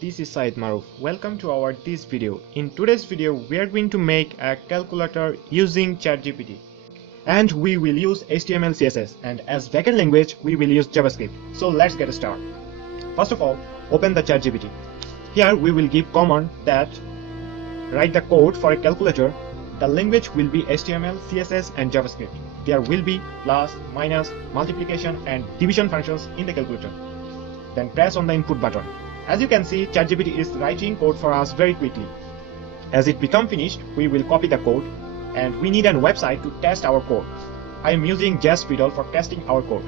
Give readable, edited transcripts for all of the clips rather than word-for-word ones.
this is Sayed Maruf. Welcome to our this video. In today's video, we are going to make a calculator using ChatGPT. And we will use HTML, CSS, and as backend language, we will use JavaScript. So let's get started. First of all, open the ChatGPT. Here we will give command that write the code for a calculator. The language will be HTML, CSS, and JavaScript. There will be plus, minus, multiplication, and division functions in the calculator. Then press on the input button. As you can see, ChatGPT is writing code for us very quickly. As it becomes finished, we will copy the code, and we need a website to test our code. I am using JSPidol for testing our code.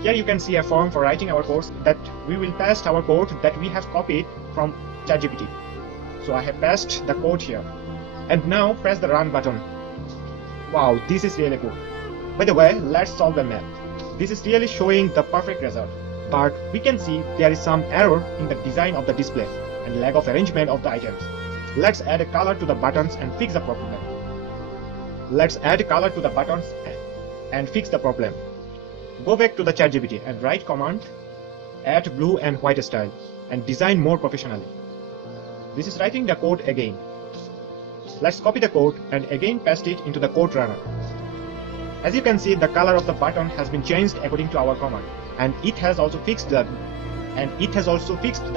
Here you can see a form for writing our codes that we will paste our code that we have copied from ChatGPT. So I have pasted the code here. And now press the run button. Wow, this is really cool. By the way, let's solve the math. This is really showing the perfect result. But we can see there is some error in the design of the display and lack of arrangement of the items. Let's add a color to the buttons and fix the problem. Let's add color to the buttons and fix the problem. Go back to the ChatGPT and write command add blue and white style and design more professionally. This is writing the code again. Let's copy the code and again paste it into the code runner. As you can see, the color of the button has been changed according to our command, and it has also fixed the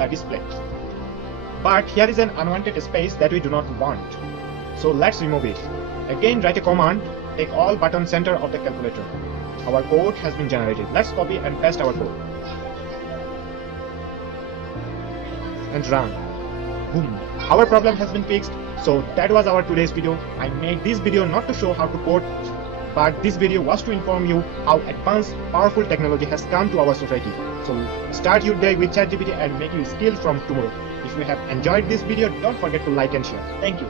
display. But here is an unwanted space that we do not want. So let's remove it. Again write a command, take all button center of the calculator. Our code has been generated. Let's copy and paste our code. And run. Boom. Our problem has been fixed. So that was our today's video. I made this video not to show how to code, but this video was to inform you how advanced, powerful technology has come to our society. So start your day with ChatGPT and make you skilled from tomorrow. If you have enjoyed this video, don't forget to like and share. Thank you.